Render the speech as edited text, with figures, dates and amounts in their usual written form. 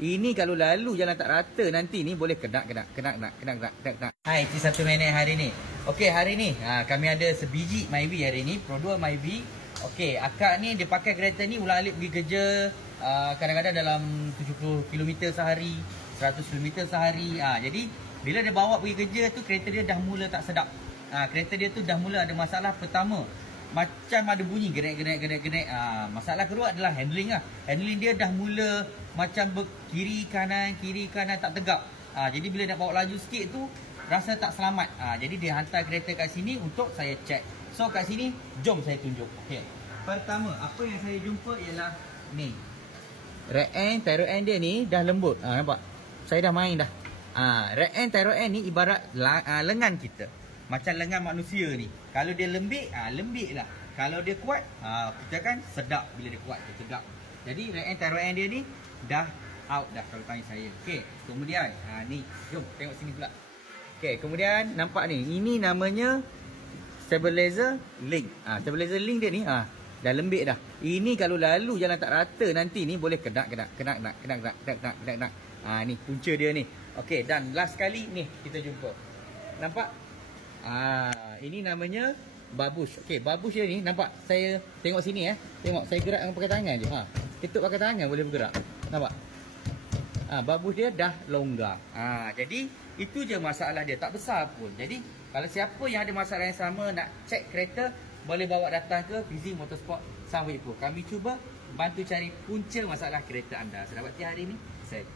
Ini kalau lalu jalan tak rata nanti ni boleh kena. Hai, T1 Minute hari ni. Okey, hari ni kami ada sebiji Myvi hari ni, Pro 2 Myvi. Okey, akak ni dia pakai kereta ni ulang-alik pergi kerja, kadang-kadang dalam 70 km sehari, 100 km sehari. Jadi bila dia bawa pergi kerja tu kereta dia dah mula tak sedap. Kereta dia tu dah mula ada masalah. Pertama, macam ada bunyi genek. Masalah kedua adalah handling lah. Handling dia dah mula macam kiri kanan tak tegak. Jadi bila nak bawa laju sikit tu rasa tak selamat. Jadi dia hantar kereta kat sini untuk saya cek. So kat sini jom saya tunjuk. Okey. Pertama, apa yang saya jumpa ialah ni. Rear end, tyro end dia ni dah lembut. Nampak? Saya dah main dah. Rear end, tyro end ni ibarat lengan kita. Macam lengan manusia ni. Kalau dia lembik, lembik lah. Kalau dia kuat, kita kan sedap bila dia kuat, dia tegak. Jadi rear end, tyro end dia ni dah out dah kalau tanya saya. Okey, kemudian ni, jom tengok sini pula. Okey, kemudian nampak ni, ini namanya stabilizer link. Stabilizer link dia ni dah lembik dah. Ini kalau lalu jalan tak rata nanti ni boleh kena. Ni punca dia ni. Okey, dan last kali ni kita jumpa. Nampak? Ini namanya babus. Okey, babus dia ni nampak saya tengok sini Tengok saya gerak dengan pakai tangan je. Ketuk pakai tangan boleh bergerak. Nampak? Babus dia dah longgar. Jadi itu je masalah dia, tak besar pun. Jadi kalau siapa yang ada masalah yang sama nak cek kereta, boleh bawa datang ke Fizi Motorsport Sawit Ipoh. Kami cuba bantu cari punca masalah kereta anda. Selamat hari ini. Saya